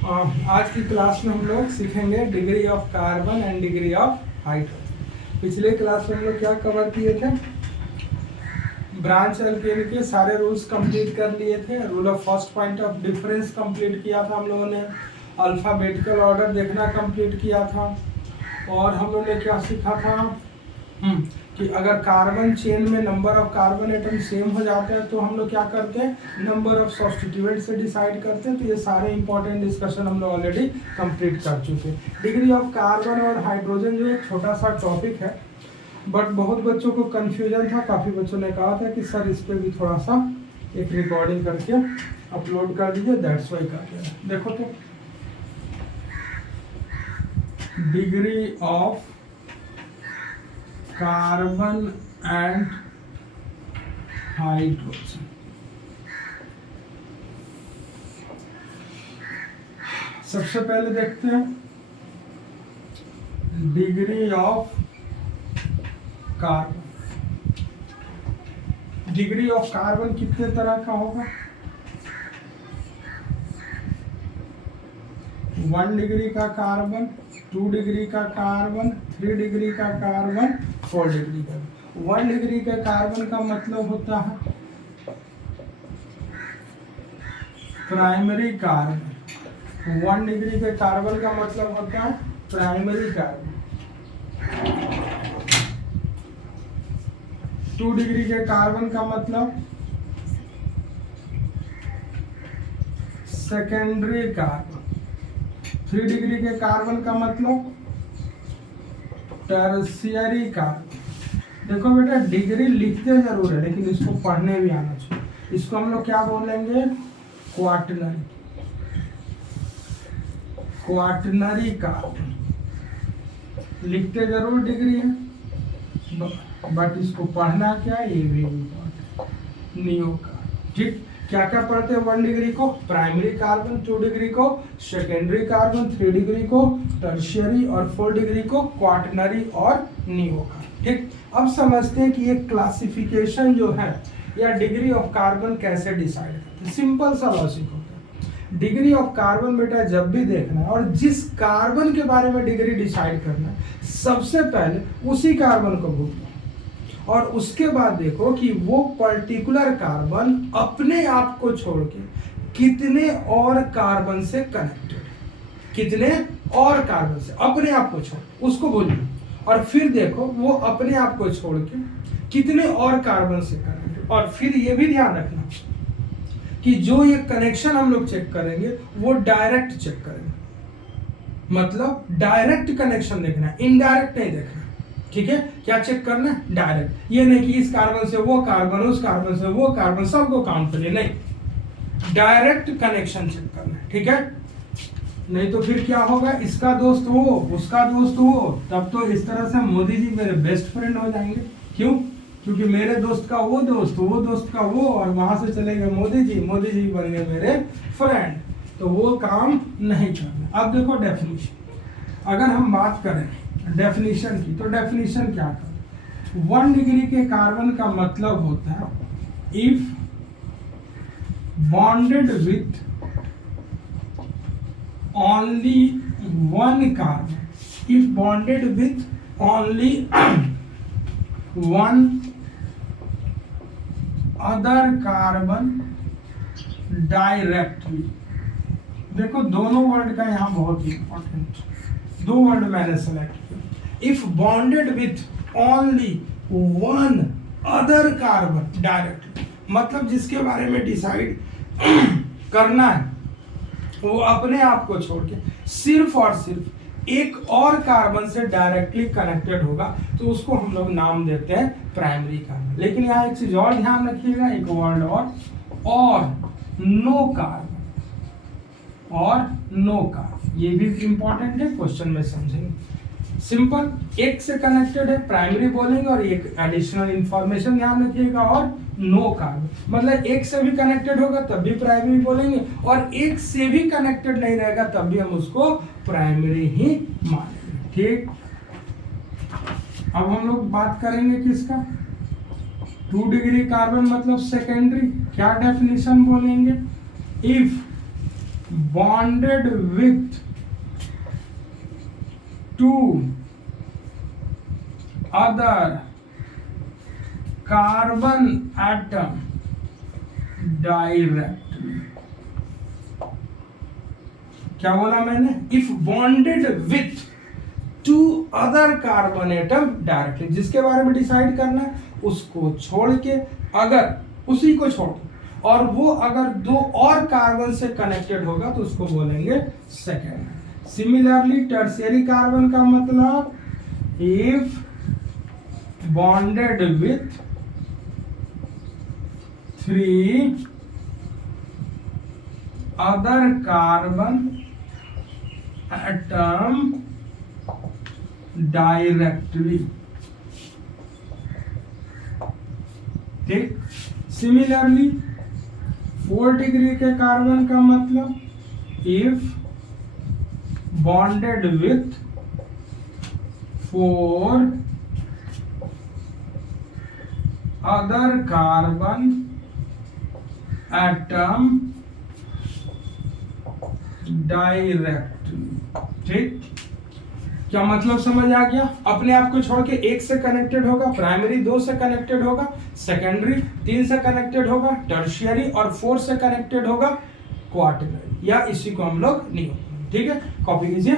आज की क्लास में हम लोग सीखेंगे degree of carbon and degree of hydrogen. पिछले क्लास में हम लोग क्या कवर किए थे? ब्रांच एल्केन के सारे रूल्स कंप्लीट कर लिए थे। Rule of first point of difference complete किया था हम लोगों ने। अल्फाबेटिकल ऑर्डर देखना कंप्लीट किया था। और हम लोगों ने क्या सीखा था कि अगर कार्बन चेन में number of carbon atom same हो जाते हैं तो हम लोग क्या करते हैं, नंबर ऑफ सब्स्टिट्यूएंट से डिसाइड करते हैं। तो ये सारे इंपॉर्टेंट डिस्कशन हम लोग ऑलरेडी कंप्लीट कर चुके हैं। डिग्री ऑफ कार्बन और हाइड्रोजन जो एक छोटा सा टॉपिक है, बट बहुत बच्चों को कंफ्यूजन था। काफ़ी बच्चों ने कहा था कि सर इस पर भी थोड़ा सा एक रिकॉर्डिंग करके अपलोड कर दीजिए, दैट्स वाई कर दिया। देखो तो degree of carbon and hydrogen. सबसे पहले देखते हैं degree of carbon. Degree of carbon कितने तरह का होगा? 1 डिग्री का कार्बन, 2 डिग्री का कार्बन, 3 डिग्री का कार्बन, 4 डिग्री का। 1 डिग्री के कार्बन का मतलब होता है प्राइमरी कार्बन। 1 डिग्री के कार्बन का मतलब होता है प्राइमरी कार्बन। 2 डिग्री के कार्बन का मतलब सेकेंडरी कार्बन। 3 डिग्री के कार्बन का मतलब टर्शियरी कार्बन। देखो बेटा, डिग्री लिखते जरूर है लेकिन इसको पढ़ने भी आना चाहिए। इसको हम लोग क्या बोलेंगे? क्वाटरनरी। क्वाटरनरी कार्बन लिखते जरूर डिग्री है, बट इसको पढ़ना क्या, ये भी इम्पोर्टेंट। नियो कार्बन, ठीक। क्या क्या पढ़ते हैं? 1 डिग्री को प्राइमरी कार्बन, 2 डिग्री को सेकेंडरी कार्बन, 3 डिग्री को टर्शियरी और 4 डिग्री को क्वाटरनरी और नियो कार्बन, ठीक। अब समझते हैं कि ये क्लासिफिकेशन जो है या डिग्री ऑफ कार्बन कैसे डिसाइड करते हैं। सिंपल सा लॉजिक होता है। डिग्री ऑफ कार्बन बेटा जब भी देखना है और जिस कार्बन के बारे में डिग्री डिसाइड करना है, सबसे पहले उसी कार्बन को भूलना और उसके बाद देखो कि वो पर्टिकुलर कार्बन अपने आप को छोड़ के कितने और कार्बन से कनेक्टेड, कितने और कार्बन से अपने आप को छोड़, उसको भूलिए। और फिर देखो वो अपने आप को छोड़ के कितने और कार्बन से कनेक्टेड। और फिर ये भी ध्यान रखना कि जो ये कनेक्शन हम लोग चेक करेंगे वो डायरेक्ट चेक करेंगे, मतलब डायरेक्ट कनेक्शन देखना है, इनडायरेक्ट नहीं देखना, ठीक है। क्या चेक करना है? डायरेक्ट। ये नहीं कि इस कार्बन से वो कार्बन, उस कार्बन से वो कार्बन, सबको काउंट करिए, नहीं, डायरेक्ट कनेक्शन चेक करना है, ठीक है। नहीं तो फिर क्या होगा, इसका दोस्त वो, उसका दोस्त वो, तब तो इस तरह से मोदी जी मेरे बेस्ट फ्रेंड हो जाएंगे। क्यों? क्योंकि मेरे दोस्त का वो दोस्त का वो, और वहां से चले गए मोदी जी बन गए मेरे फ्रेंड, तो वो काम नहीं करना। अब देखो डेफिनेशन, अगर हम बात करें डेफिनेशन की, तो डेफिनेशन क्या कर? 1 डिग्री के कार्बन का मतलब होता है if bonded with only 1 carbon, if bonded with only 1 other carbon directly. देखो दोनों वर्ड का यहाँ बहुत इंपॉर्टेंट, 2 वर्ड मैंने सेलेक्ट किया। If bonded with only 1 other carbon directly, मतलब जिसके बारे में डिसाइड करना है वो अपने आप को छोड़ के सिर्फ और सिर्फ एक और कार्बन से डायरेक्टली कनेक्टेड होगा, तो उसको हम लोग नाम देते हैं प्राइमरी कार्बन। लेकिन यहाँ एक चीज और ध्यान रखिएगा, एक वर्ड और नो कार्बन, और नो कार्बन, ये भी इंपॉर्टेंट है, क्वेश्चन में समझेंगे। सिंपल, एक से कनेक्टेड है प्राइमरी बोलेंगे, और एक एडिशनल इंफॉर्मेशन ध्यान रखिएगा, और नो कार्बन मतलब एक से भी कनेक्टेड होगा तब भी प्राइमरी बोलेंगे, और एक से भी कनेक्टेड नहीं रहेगा तब भी हम उसको प्राइमरी ही मानेंगे, ठीक। अब हम लोग बात करेंगे किसका? 2 डिग्री कार्बन मतलब सेकेंडरी। क्या डेफिनेशन बोलेंगे? If bonded with two other carbon atom directly. क्या बोला मैंने? If bonded with to other carbon atom directly, जिसके बारे में डिसाइड करना है उसको छोड़ के, अगर उसी को छोड़ और वो अगर दो और कार्बन से कनेक्टेड होगा तो उसको बोलेंगे सेकेंड। सिमिलरली टर्शियरी कार्बन का मतलब if bonded with 3 other carbon atom directly. ठीक। सिमिलरली 4 डिग्री के कार्बन का मतलब if bonded with 4 other carbon atom directly. ठीक। क्या मतलब समझ आ गया? अपने आप को छोड़ के एक से कनेक्टेड होगा, प्राइमरी 2 से कनेक्टेड होगा, सेकेंडरी 3 से कनेक्टेड होगा, टर्शियरी और 4 से कनेक्टेड होगा, क्वार्टरनरी, या इसी को हम लोग नहीं। ठीक है, कॉपी कीजिए।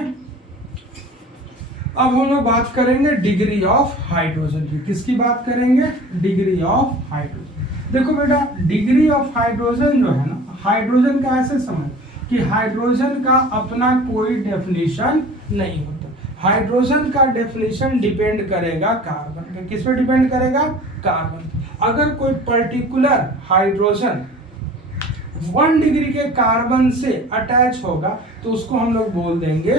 अब हम लोग बात करेंगे डिग्री ऑफ हाइड्रोजन की। किसकी बात करेंगे? Degree of hydrogen. देखो बेटा, डिग्री ऑफ हाइड्रोजन जो है ना, हाइड्रोजन का ऐसे समझ कि हाइड्रोजन का अपना कोई डेफिनेशन नहीं होता। हाइड्रोजन का डेफिनेशन डिपेंड करेगा कार्बन पे। किस पे डिपेंड करेगा? कार्बन। अगर कोई पर्टिकुलर हाइड्रोजन 1 डिग्री के कार्बन से अटैच होगा तो उसको हम लोग बोल देंगे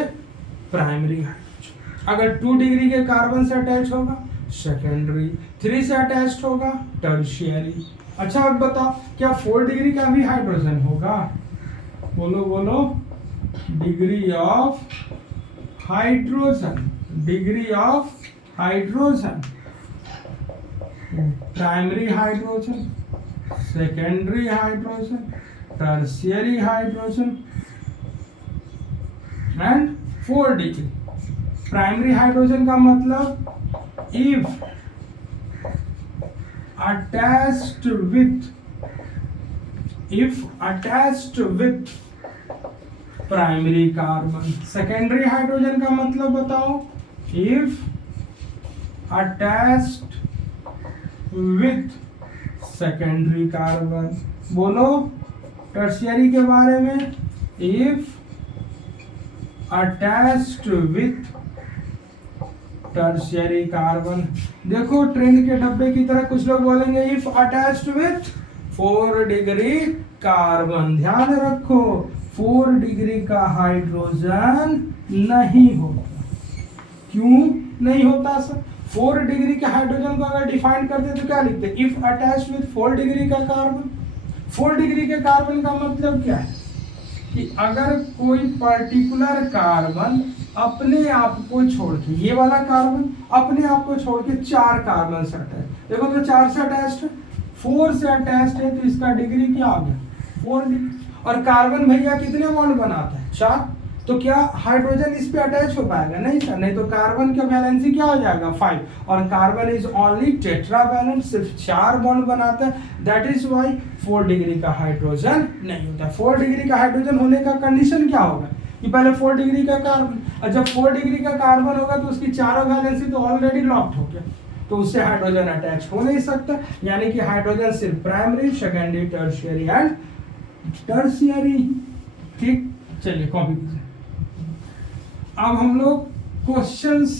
प्राइमरी हाइड्रोजन। अगर 2 डिग्री के कार्बन से अटैच होगा सेकेंडरी, 3 से अटैच होगा टर्शियरी। अच्छा अब बताओ, क्या 4 डिग्री का भी हाइड्रोजन होगा? बोलो बोलो। Degree of hydrogen, degree of hydrogen, primary hydrogen, secondary hydrogen, tertiary hydrogen and 4 degree. Primary hydrogen का मतलब if attached with primary carbon. Secondary hydrogen का मतलब बताओ, if attached with secondary carbon. बोलो टर्शियरी के बारे में, if attached with tertiary carbon. देखो ट्रेन के डब्बे की तरह कुछ लोग बोलेंगे if attached with 4 degree carbon. ध्यान रखो 4 डिग्री का हाइड्रोजन नहीं होता। क्यों नहीं होता सर? 4 डिग्री के हाइड्रोजन को अगर डिफाइन करते तो क्या लिखते? इफ अटैच्ड विथ 4 डिग्री का कार्बन। 4 डिग्री के कार्बन का मतलब क्या है कि अगर कोई पर्टिकुलर कार्बन अपने आप को छोड़ के, ये वाला कार्बन अपने आप को छोड़ के 4 कार्बन से अटैच, देखो तो 4 से अटैच्ड है, 4 से अटैच्ड है तो इसका डिग्री क्या आ गया? 4 डिग्री। और कार्बन भैया कितने बॉन्ड बनाता है? 4। तो क्या हाइड्रोजन इस पे अटैच हो पाएगा? नहीं सर, नहीं तो कार्बन का वैलेंसी क्या हो जाएगा? 5। और कार्बन इज ओनली टेट्रावैलेंट, सिर्फ 4 बॉन्ड बनाता है। दैट इज व्हाई 4 डिग्री का हाइड्रोजन नहीं होता। 4 डिग्री का हाइड्रोजन होने का कंडीशन क्या होगा कि पहले 4 डिग्री का कार्बन, और जब 4 डिग्री का कार्बन होगा तो उसकी चारों वैलेंसी तो ऑलरेडी लॉक्ड हो गया, तो उससे हाइड्रोजन अटैच हो नहीं सकता। यानी कि हाइड्रोजन सिर्फ primary, secondary, tertiary and tertiary. ठीक, चलिए कॉपी कीजिए। अब हम लोग क्वेश्चंस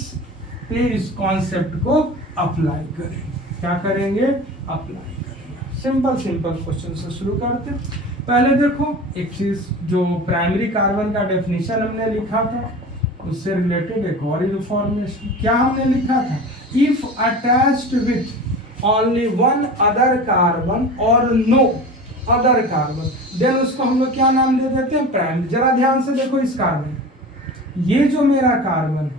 पे इस कॉन्सेप्ट को अप्लाई करेंगे। क्या करेंगे? अप्लाई करेंगे। सिंपल सिंपल क्वेश्चन से शुरू करते हैं। पहले देखो एक चीज, जो प्राइमरी कार्बन का डेफिनेशन हमने लिखा था उससे रिलेटेड एक और इंफॉर्मेशन। क्या हमने लिखा था? If attached with only 1 other carbon और नो अदर कार्बन, देन उसको हम लोग क्या नाम दे देते हैं? प्राइमरी। जरा ध्यान से देखो इस कार्बन, ये जो मेरा कार्बन,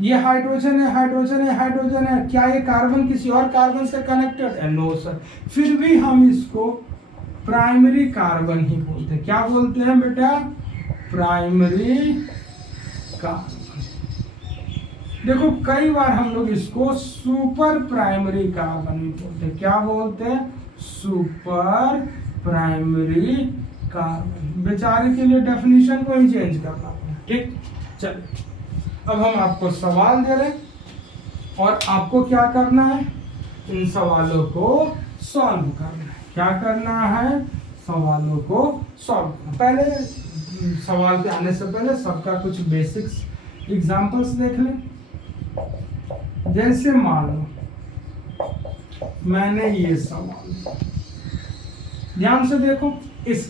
ये हाइड्रोजन है, हाइड्रोजन है, हाइड्रोजन है। क्या ये कार्बन किसी और कार्बन से कनेक्टेड है? No sir. फिर भी हम इसको प्राइमरी कार्बन ही बोलते हैं। क्या बोलते हैं बेटा? Primary carbon. देखो कई बार हम लोग इसको सुपर प्राइमरी कार्बन भी बोलते हैं। क्या बोलते हैं? Super primary carbon. बेचारे के लिए डेफिनेशन को ही चेंज करना है। ठीक, चलिए अब हम आपको सवाल दे रहे हैं और आपको क्या करना है? इन सवालों को सॉल्व करना है। क्या करना है? सवालों को सॉल्व। पहले सवाल पे आने से पहले सबका कुछ बेसिक्स एग्जांपल्स देख लें। जैसे मान लो मैंने ये सवाल, ध्यान से देखो, इस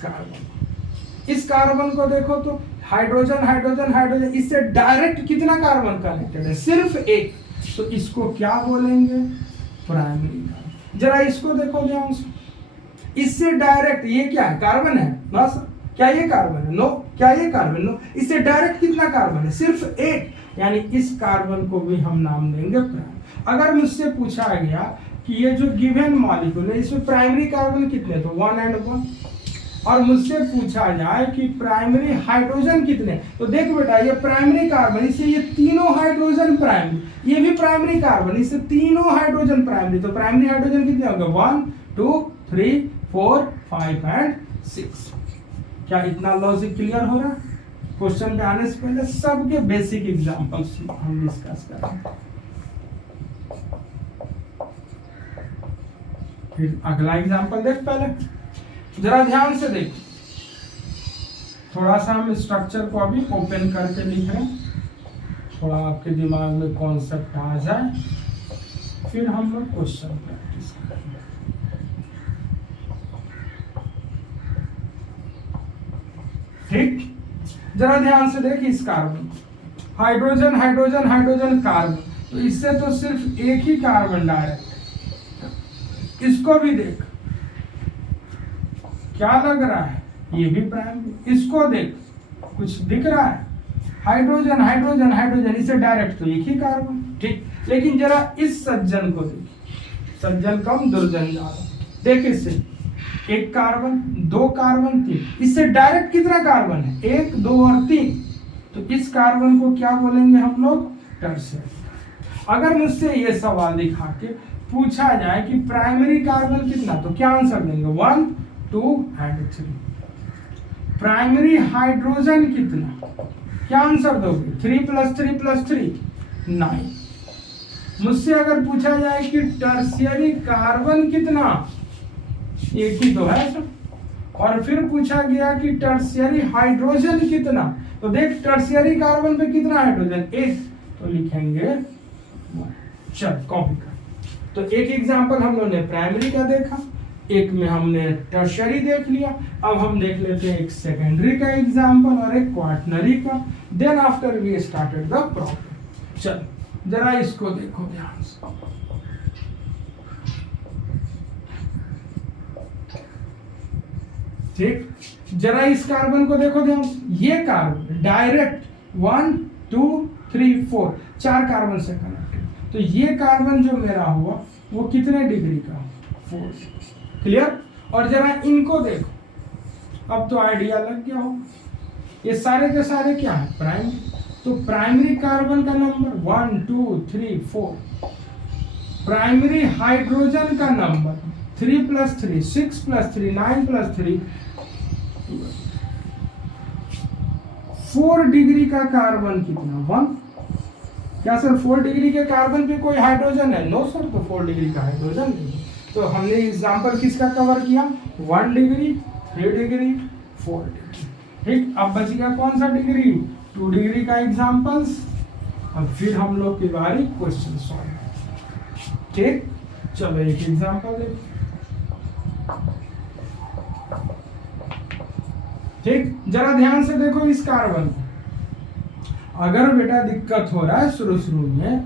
कार्बन को देखो तो हाइड्रोजन हाइड्रोजन हाइड्रोजन, इससे डायरेक्ट कितना कार्बन कनेक्टेड है? सिर्फ एक। तो इसको क्या बोलेंगे? Primary carbon. जरा इसको देखो ध्यान से, इससे डायरेक्ट, ये क्या है? कार्बन है बस। क्या ये कार्बन है? नो। क्या ये कार्बन? नो। इससे डायरेक्ट कितना कार्बन है? सिर्फ एक। यानी इस कार्बन को भी हम नाम देंगे प्राइमरी। अगर मुझसे पूछा गया कि ये जो गिवन मॉलिक्यूल है इसमें प्राइमरी कार्बन कितने, तो 1 and 1। और मुझसे पूछा जाए कि प्राइमरी हाइड्रोजन कितने, तो देख बेटा ये प्राइमरी कार्बन, इससे ये तीनों हाइड्रोजन प्राइमरी, ये भी प्राइमरी कार्बन, इससे तीनों हाइड्रोजन प्राइमरी। तो प्राइमरी हाइड्रोजन कितने होंगे? 1 2 3 4 5 and 6। क्या इतना लॉजिक क्लियर हो रहा है? क्वेश्चन पे आने से पहले सबके बेसिक एग्जांपल्स हम डिस्कस करेंगे। फिर अगला एग्जांपल देख, पहले जरा ध्यान से देख। थोड़ा सा हम स्ट्रक्चर को अभी ओपन करके लिख रहे हैं, थोड़ा आपके दिमाग में कॉन्सेप्ट आ जाए, फिर हम लोग क्वेश्चन प्रैक्टिस करेंगे। ठीक, जरा ध्यान से देख। इस carbon, hydrogen hydrogen hydrogen carbon, तो इससे तो सिर्फ एक ही कार्बन डायरेक्ट। इसको भी देख, क्या लग रहा है? ये भी प्राइमरी। इसको देख, कुछ दिख रहा है? हाइड्रोजन हाइड्रोजन हाइड्रोजन, इससे डायरेक्ट तो एक ही कार्बन। ठीक, लेकिन जरा इस सज्जन को देख, सज्जन कम दुर्जन ज्यादा। देख इससे एक कार्बन, दो कार्बन, तीन, इससे डायरेक्ट कितना कार्बन है? 1 2 और 3। तो इस कार्बन को क्या बोलेंगे हम लोग? टर्शियरी। अगर मुझसे ये सवाल दिखा के पूछा जाए कि प्राइमरी कार्बन कितना, तो क्या आंसर देंगे? 1 2 and 3। प्राइमरी हाइड्रोजन कितना, क्या आंसर दोगे? 3 + 3 + 3 9। मुझसे अगर पूछा जाए कि टर्शियरी कार्बन कितना, एक ही तो है सब। और फिर पूछा गया कि टर्शियरी हाइड्रोजन कितना, तो देख टर्शियरी कार्बन पे कितना हाइड्रोजन? 1। तो लिखेंगे 1। चल कॉपी कर। तो एक एग्जांपल हम लोगों ने प्राइमरी का देखा, एक में हमने टर्शियरी देख लिया। अब हम देख लेते हैं एक सेकेंडरी का एग्जांपल और एक क्वार्टनरी का। Then after we started the problem. चल जरा इसको देखो ध्यान से। ठीक, जरा इस कार्बन को देखो ध्यान से। ये कार्बन डायरेक्ट 1 2 3 4 4 कार्बन से कनेक्टेड। तो ये कार्बन जो मेरा हुआ वो कितने डिग्री का? 4। क्लियर? और जरा इनको देखो, अब तो आइडिया लग गया हो। ये सारे के सारे क्या है? प्राइमरी। तो प्राइमरी कार्बन का नंबर 1 2 3 4। प्राइमरी हाइड्रोजन का नंबर 3 + 3 6 + 3 9 + 3 4 डिग्री का कार्बन कितना? 1। क्या सर 4 डिग्री के कार्बन पे कोई हाइड्रोजन है? नो सर, तो 4 डिग्री का हाइड्रोजन नहीं। तो हमने एग्जांपल किसका कवर किया? 1 डिग्री, 3 डिग्री, 4 डिग्री। ठीक, अब बच गया कौन सा डिग्री? 2 डिग्री का एग्जांपल्स। अब फिर हम लोग की बारी क्वेश्चन सॉल्व। ठीक, चलो एक एग्जांपल देखो। ठीक, जरा ध्यान से देखो इस कार्बन को। अगर बेटा दिक्कत हो रहा है शुरू में,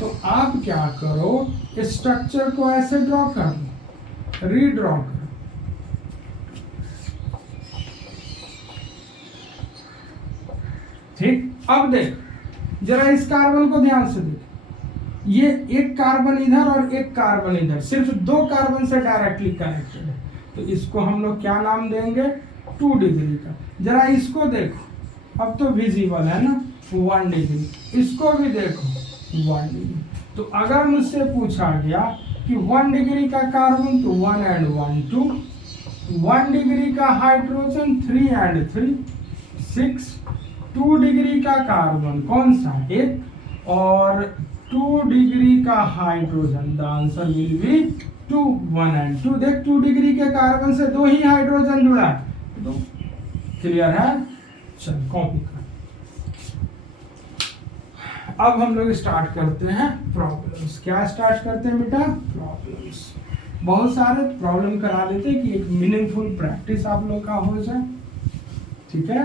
तो आप क्या करो, स्ट्रक्चर को ऐसे ड्रॉ कर लो, रीड्रॉ करो। ठीक, अब देख जरा इस कार्बन को ध्यान से देख। ये एक कार्बन इधर और एक कार्बन इधर, सिर्फ 2 कार्बन से डायरेक्टली कनेक्टेड है। तो इसको हम लोग क्या नाम देंगे? 2 डिग्री का। जरा इसको देखो, अब तो विजिबल है ना, 1 डिग्री। इसको भी देखो 1 डिग्री। तो अगर मुझसे पूछा गया कि 1 डिग्री का कार्बन, तो 1 and 1 2, 1 डिग्री का हाइड्रोजन 3 and 3 6, 2 डिग्री का कार्बन कौन सा 1, और 2 डिग्री का hydrogen, the answer will be 2 1 and 2। देख 2 डिग्री के कार्बन से 2 ही हाइड्रोजन जुड़ा है, तो क्लियर है। चल कॉपी कर। अब हम लोग स्टार्ट करते हैं प्रॉब्लम्स। क्या स्टार्ट करते हैं बेटा? प्रॉब्लम्स। बहुत सारे प्रॉब्लम करा देते हैं कि एक मीनिंगफुल प्रैक्टिस आप लोग का हो जाए, ठीक है।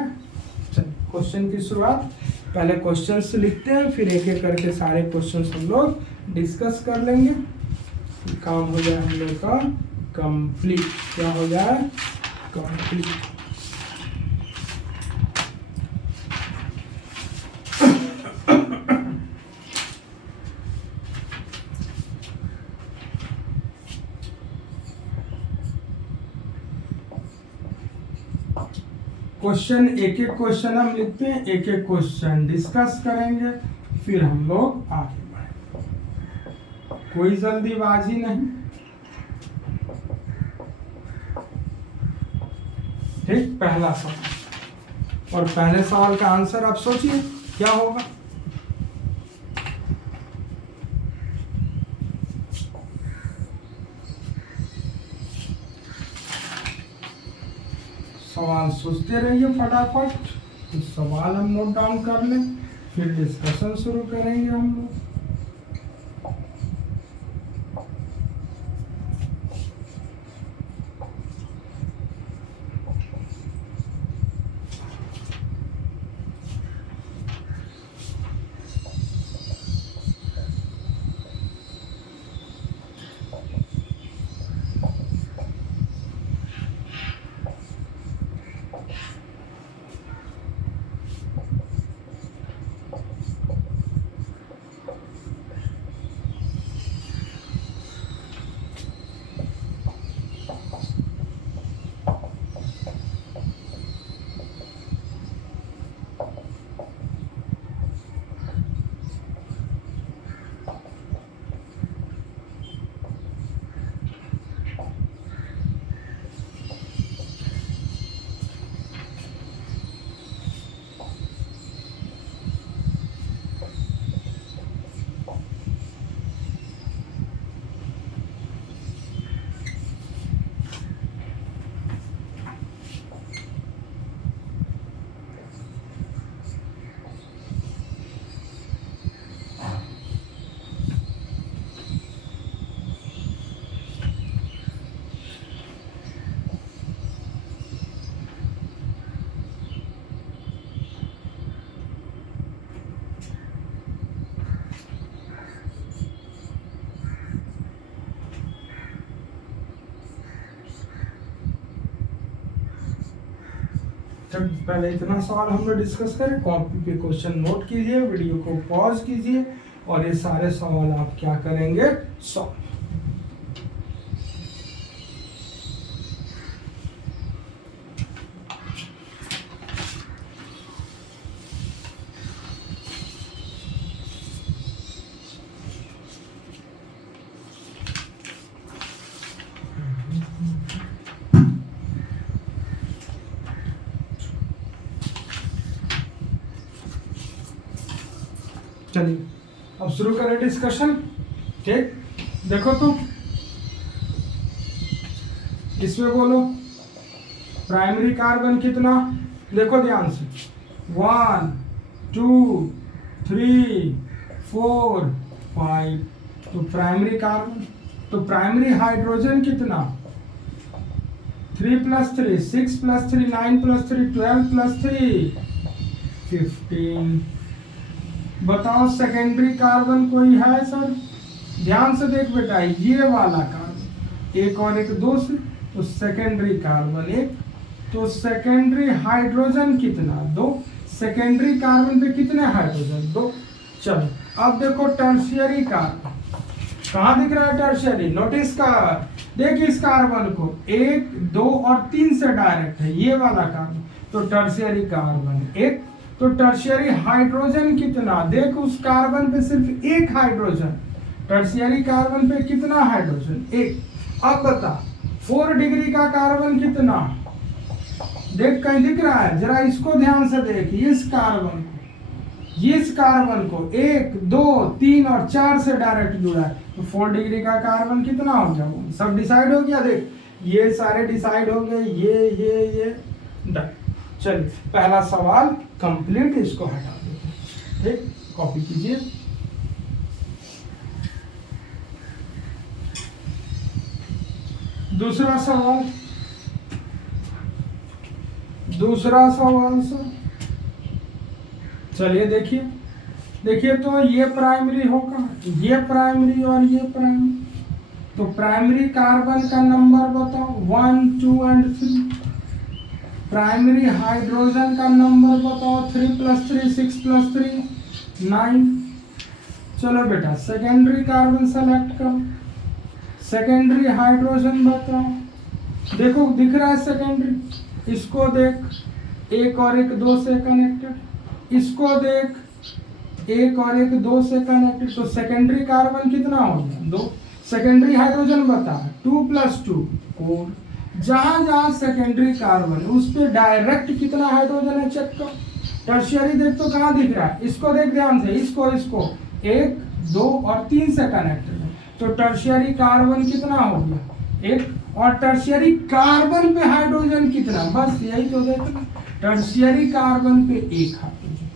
चल क्वेश्चन की शुरुआत, पहले क्वेश्चंस लिखते हैं, फिर एक एक करके सारे क्वेश्चंस हम लोग डिस्कस कर लेंगे। काम हो जाए हम लोग का कंप्लीट। क्या हो जाए? कंप्लीट। क्वेश्चन एक एक क्वेश्चन हम लिखते हैं, एक एक क्वेश्चन डिस्कस करेंगे, फिर हम लोग आगे बढ़ेंगे। कोई जल्दीबाजी नहीं, ठीक। पहला सवाल, और पहले सवाल का आंसर आप सोचिए क्या होगा। सवाल सोचते रहिए फटाफट। तो सवाल हम नोट डाउन कर लें, फिर डिस्कशन शुरू करेंगे हम लोग। जब पहले इतना सवाल हम लोग डिस्कस करें, कॉपी पे क्वेश्चन नोट कीजिए, वीडियो को पॉज कीजिए, और ये सारे सवाल आप क्या करेंगे? सॉल्व। चलिए अब शुरू करें डिस्कशन, ठीक। देखो तुम इसमें बोलो प्राइमरी कार्बन कितना, देखो ध्यान से, 1 2 3 4 5। तो प्राइमरी कार्बन, तो प्राइमरी हाइड्रोजन कितना, 3 + 3 6 + 3 9 + 3 12 + 3 15। बताओ सेकेंडरी कार्बन कोई है सर? ध्यान से देख बेटा, ये वाला कार्बन, एक और एक 2 से, तो सेकेंडरी कार्बन 1, तो सेकेंडरी हाइड्रोजन कितना, 2। सेकेंडरी कार्बन पे कितने हाइड्रोजन, 2। चलो अब देखो टर्शियरी कार्बन, कहाँ दिख रहा है टर्शियरी? नोटिस कर, देख इस कार्बन को 1 2 और 3 से डायरेक्ट है, ये वाला कार्बन, तो टर्शियरी कार्बन 1। तो टर्शियरी हाइड्रोजन कितना, देख उस कार्बन पे सिर्फ एक हाइड्रोजन, टर्शियरी कार्बन पे कितना हाइड्रोजन, एक। अब बता 4 डिग्री का कार्बन कितना, देख कहीं दिख रहा है, जरा इसको ध्यान से देख, इस कार्बन को 1 2 3 और 4 से डायरेक्ट जुड़ा है, तो 4 डिग्री का कार्बन कितना हो गया, वो सब डिसाइड हो गया। देख ये सारे डिसाइड हो गए, ये डन। चलिए पहला सवाल कंप्लीट, इसको हटा देते हैं, ठीक, कॉपी कीजिए। दूसरा सवाल सर, चलिए देखिए तो ये प्राइमरी होगा, ये प्राइमरी और ये प्राइमरी, तो प्राइमरी कार्बन का नंबर बताओ 1 2 और 3, प्राइमरी हाइड्रोजन का नंबर बताओ 3 + 3 6 + 3 9। चलो बेटा सेकेंडरी कार्बन सेलेक्ट करो, सेकेंडरी हाइड्रोजन बताओ, देखो दिख रहा है सेकेंडरी, इसको देख 1 और 1 2 से कनेक्टेड, इसको देख 1 और 1 2 से कनेक्टेड, तो सेकेंडरी कार्बन कितना हो गया 2, सेकेंडरी हाइड्रोजन बता 2 + 2 4, जहां जहां सेकेंडरी कार्बन है उस पे डायरेक्ट कितना हाइड्रोजन है चेक कर। टर्शियरी देख तो कहां दिख रहा है, इसको देख ध्यान से, इसको 1 2 और 3 से कनेक्टेड है, तो टर्शियरी कार्बन कितना हो गया 1, और टर्शियरी कार्बन पे हाइड्रोजन कितना, बस यही तो देखना, टर्शियरी कार्बन पे 1 हाइड्रोजन।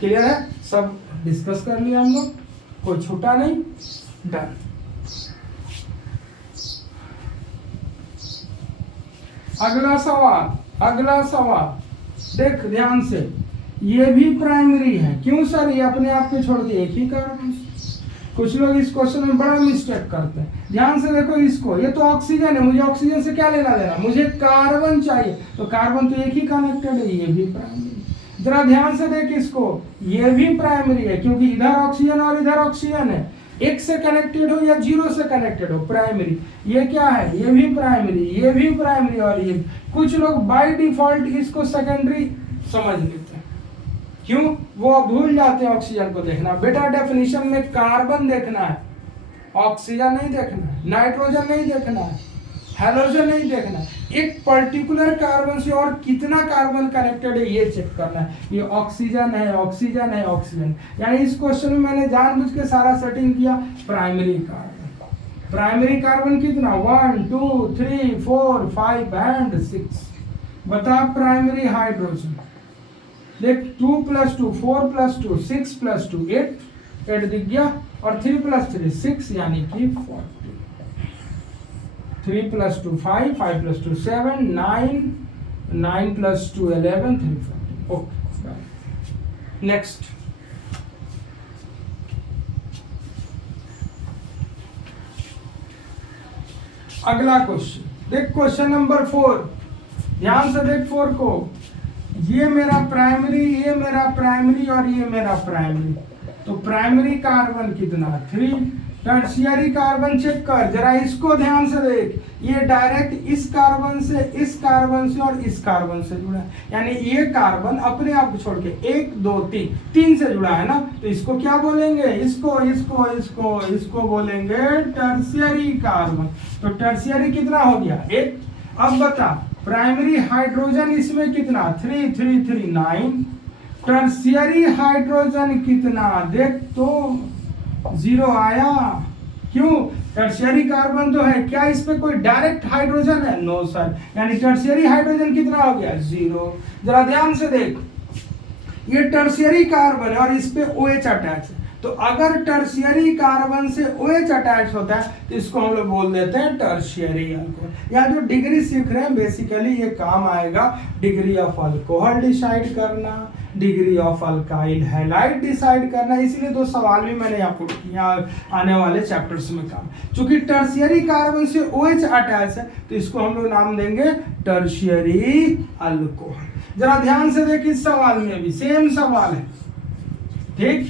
क्लियर है, सब डिस्कस कर लिया हम लोग, कोई छूटा नहीं, डन। अगला सवाल देख ध्यान से, ये भी प्राइमरी है, क्यों सर, ये अपने आप पे छोड़ के एक ही कार्बन। कुछ लोग इस क्वेश्चन में बड़ा मिस्टेक करते हैं, ध्यान से देखो इसको, ये तो ऑक्सीजन है, मुझे ऑक्सीजन से क्या लेना देना, मुझे कार्बन चाहिए, तो कार्बन तो एक ही कनेक्टेड है, ये भी प्राइमरी। जरा ध्यान से देख इसको, ये भी प्राइमरी है, क्योंकि इधर ऑक्सीजन और इधर ऑक्सीजन है, 1 से कनेक्टेड हो या 0 से कनेक्टेड हो, प्राइमरी। ये क्या है, ये भी प्राइमरी, ये भी प्राइमरी, और ये कुछ लोग बाय डिफॉल्ट इसको सेकेंडरी समझ लेते हैं, क्यों, वो भूल जाते हैं ऑक्सीजन को देखना। बेटा डेफिनेशन में कार्बन देखना है, ऑक्सीजन नहीं देखना है, नाइट्रोजन नहीं देखना है, हैलोजन नहीं देखना है, एक पर्टिकुलर कार्बन से और कितना कार्बन कनेक्टेड है ये चेक करना है। ये ऑक्सीजन है, ऑक्सीजन है, ऑक्सीजन, यानी इस क्वेश्चन में मैंने जानबूझ के सारा सेटिंग किया प्राइमरी कार्बन। प्राइमरी कार्बन कितना 1 2 3 4 5 एंड 6। बता प्राइमरी हाइड्रोजन, देख 2 + 2 4 + 2 6 + 2 8 दिख गया, और 3 + 3 6 यानी कि 40, 3 + 2 5 5 + 2 7 9 9 + 2 11 3 40। ओके नेक्स्ट, अगला क्वेश्चन देख, क्वेश्चन नंबर 4, ध्यान से देख 4 को, ये मेरा प्राइमरी, ये मेरा प्राइमरी और ये मेरा प्राइमरी, तो प्राइमरी कार्बन कितना 3, टर्शियरी कार्बन चेक कर, जरा इसको ध्यान से देख, ये डायरेक्ट इस कार्बन से और इस कार्बन से जुड़ा है, यानी ये कार्बन अपने आप को छोड़ के 1 2 3 से जुड़ा है ना, तो इसको क्या बोलेंगे, इसको बोलेंगे टर्शियरी कार्बन। तो टर्शियरी कितना हो गया 1। अब बता प्राइमरी हाइड्रोजन इसमें कितना 3 3 3 9, टर्शियरी हाइड्रोजन कितना, देख तो 0 आया, क्यों, टर्शियरी कार्बन तो है, क्या इस पे कोई डायरेक्ट हाइड्रोजन है, नो सर, यानी टर्शियरी हाइड्रोजन कितना हो गया 0। जरा ध्यान से देख, ये टर्शियरी कार्बन है और इस पे OH अटैच है, तो अगर टर्शियरी कार्बन से OH अटैच होता है तो इसको हम लोग बोल देते हैं टर्शियरी अल्कोहल। यहाँ जो डिग्री सीख रहे हैं बेसिकली ये काम आएगा, डिग्री ऑफ अल्कोहल डिसाइड करना, degree of alkyl halide decide करना, इसलिए 2 सवाल भी मैंने यहाँ पुट किया आने वाले चैप्टर्स में काम। चूंकि टर्शियरी कार्बन से OH अटैच है तो इसको हम लोग नाम देंगे टर्शियरी अल्कोहल। जरा ध्यान से देखिए, इस सवाल में भी सेम सवाल है, ठीक,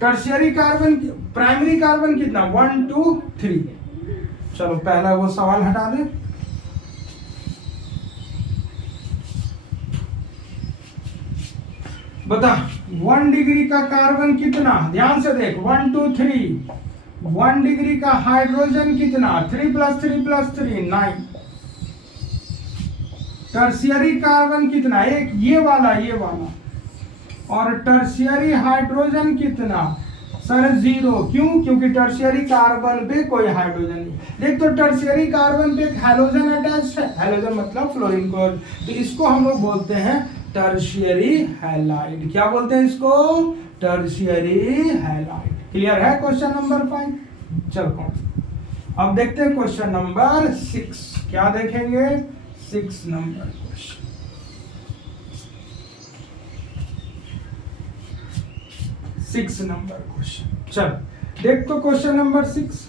टर्शियरी कार्बन, प्राइमरी कार्बन कितना 1 2 3। चलो पहला वो सवाल हटा दे, बता 1 डिग्री का कार्बन कितना, ध्यान से देख 1 2 3, 1 डिग्री का हाइड्रोजन कितना, 3 + 3 + 3 9। टर्शियरी कार्बन कितना, एक ये वाला और टर्शियरी हाइड्रोजन कितना सर 0, क्यों, क्योंकि टर्शियरी कार्बन पे कोई हाइड्रोजन नहीं। देख तो टर्शियरी कार्बन पे एक हैलोजन अटैच है, हैलोजन मतलब फ्लोरीन क्लोरीन, तो इसको हम लोग बोलते हैं टर्शियरी हैलाइड। क्या बोलते हैं इसको, टर्शियरी हैलाइड। क्लियर है क्वेश्चन नंबर 5। चलो अब देखते हैं क्वेश्चन नंबर 6। क्या देखेंगे, 6 नंबर क्वेश्चन। 6 नंबर क्वेश्चन, चल देख तो क्वेश्चन नंबर 6।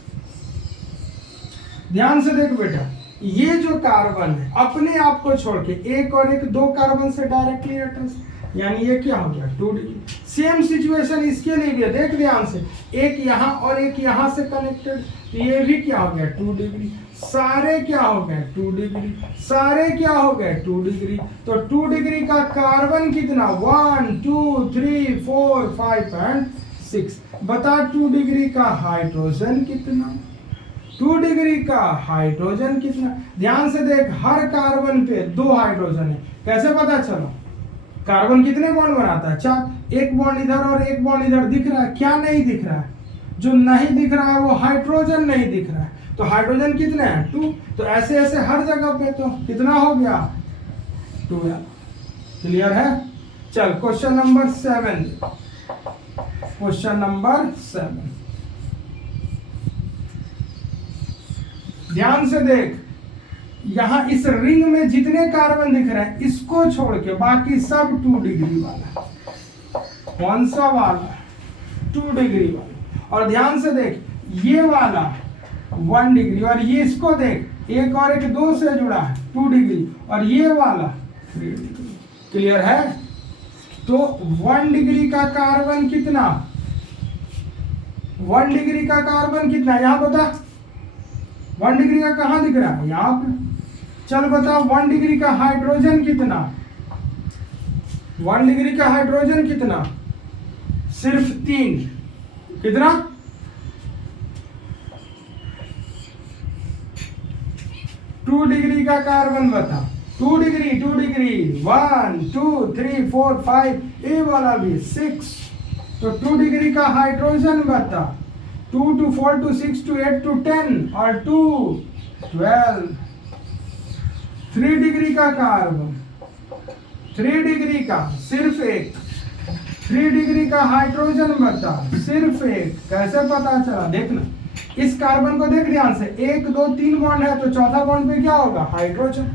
ध्यान से देख बेटा, ये जो कार्बन है अपने आप को छोड़ के एक और एक 2 कार्बन से डायरेक्टली अटैच, यानी ये क्या हो गया 2 डिग्री। सेम सिचुएशन इसके लिए भी है, देख ध्यान से, एक यहाँ और एक यहाँ से कनेक्टेड, तो ये भी क्या हो गया 2 डिग्री। सारे क्या हो गए 2 डिग्री, सारे क्या हो गए 2 डिग्री। तो 2 डिग्री का कार्बन कितना 1 2 3 4 5 एंड 6। बता 2 डिग्री का हाइड्रोजन कितना, 2 डिग्री का हाइड्रोजन कितना। ध्यान से देख, हर कार्बन पे 2 हाइड्रोजन है। कैसे पता चलो, कार्बन कितने बॉन्ड बनाता है 4, एक बॉन्ड इधर और एक बॉन्ड इधर दिख रहा है, क्या नहीं दिख रहा है, जो नहीं दिख रहा है वो हाइड्रोजन नहीं दिख रहा है। तो हाइड्रोजन कितने हैं 2, तो ऐसे ऐसे हर जगह पे तो कितना हो गया 12। क्लियर है। चल क्वेश्चन नंबर 7, क्वेश्चन नंबर 7 ध्यान से देख, यहां इस रिंग में जितने कार्बन दिख रहे हैं इसको छोड़ के बाकी सब 2 डिग्री वाला। कौन सा वाला 2 डिग्री वाला। और ध्यान से देख, ये वाला 1 डिग्री, और ये इसको देख, एक और एक 2 से जुड़ा है 2 डिग्री, और ये वाला 3 डिग्री। क्लियर है। तो 1 डिग्री का कार्बन कितना, 1 डिग्री का कार्बन कितना, यहां बता 1 डिग्री का कहां दिख रहा है, यहां पे। चल बता 1 डिग्री का हाइड्रोजन कितना, 1 डिग्री का हाइड्रोजन कितना, सिर्फ 3। कितना 2 डिग्री का कार्बन बता, 2 डिग्री 1 2 3 4 5, ए वाला भी 6। तो 2 डिग्री का हाइड्रोजन बता, 2 2 4 2 6 2 8 2 10 और 2 12। 3 डिग्री का कार्बन, 3 डिग्री का सिर्फ एक, 3 डिग्री का हाइड्रोजन बता, सिर्फ एक। कैसे पता चला, देखना इस कार्बन को देख ध्यान से, 1 2 3 बॉन्ड है तो चौथा बॉन्ड पे क्या होगा हाइड्रोजन।